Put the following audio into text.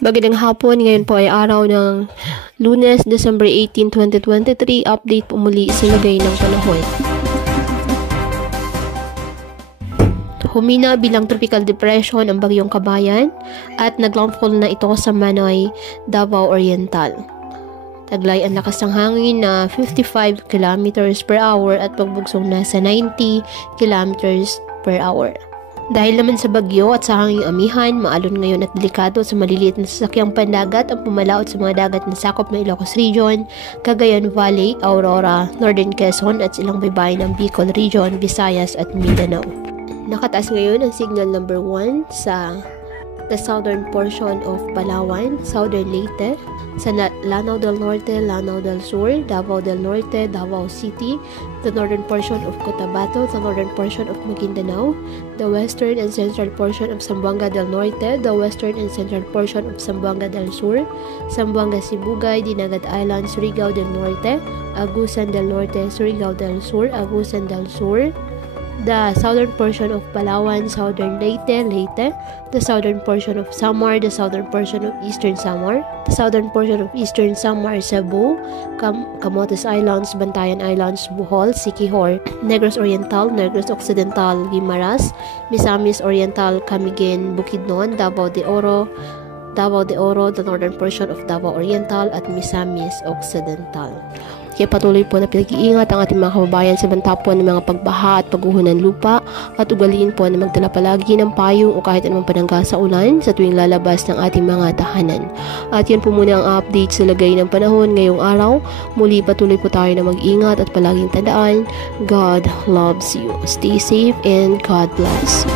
Magandang hapon, ngayon po ay araw ng Lunes, December 18, 2023. Update po muli sa lagay ng panahon. Humina bilang tropical depression ang bagyong Kabayan at naglandfall na ito sa Manoy, Davao Oriental. Taglay ang lakas ng hangin na 55 km per hour at pagbugsong nasa 90 km per hour. Dahil naman sa bagyo at sa hanging amihan, maalon ngayon at delikado sa maliliit na sasakyang pandagat ang pumalaot sa mga dagat na sakop ng Ilocos Region, Cagayan Valley, Aurora, Northern Quezon at ilang baybayin ng Bicol Region, Visayas at Mindanao. Nakataas ngayon ang signal number 1 sa the southern portion of Palawan, Southern Leyte, sa Lanao del Norte, Lanao del Sur, Davao del Norte, Davao City, the northern portion of Cotabato, the northern portion of Maguindanao, the western and central portion of Zamboanga del Norte, the western and central portion of Zamboanga del Sur, Zamboanga Sibugay, Dinagat Island, Surigao del Norte, Agusan del Norte, Surigao del Sur, Agusan del Sur, the southern portion of Palawan, southern Leyte, the southern portion of Samar, the southern portion of eastern Samar, the southern portion of eastern Samar, Cebu, Camotes Islands, Bantayan Islands, Bohol, Siquijor, Negros Oriental, Negros Occidental, Guimaras, Misamis Oriental, Camiguin, Bukidnon, Davao de Oro, the northern portion of Davao Oriental at Misamis Occidental. Kaya patuloy po na pinag-iingat ang ating mga kababayan sa banta po ng mga pagbaha at pagguho ng lupa at ugaliin po na magdala palagi ng payong o kahit anumang panangga sa ulan sa tuwing lalabas ng ating mga tahanan. At yan po muna ang update sa lagay ng panahon ngayong araw. Muli patuloy po tayo na mag-ingat at palaging tandaan, God loves you. Stay safe and God bless.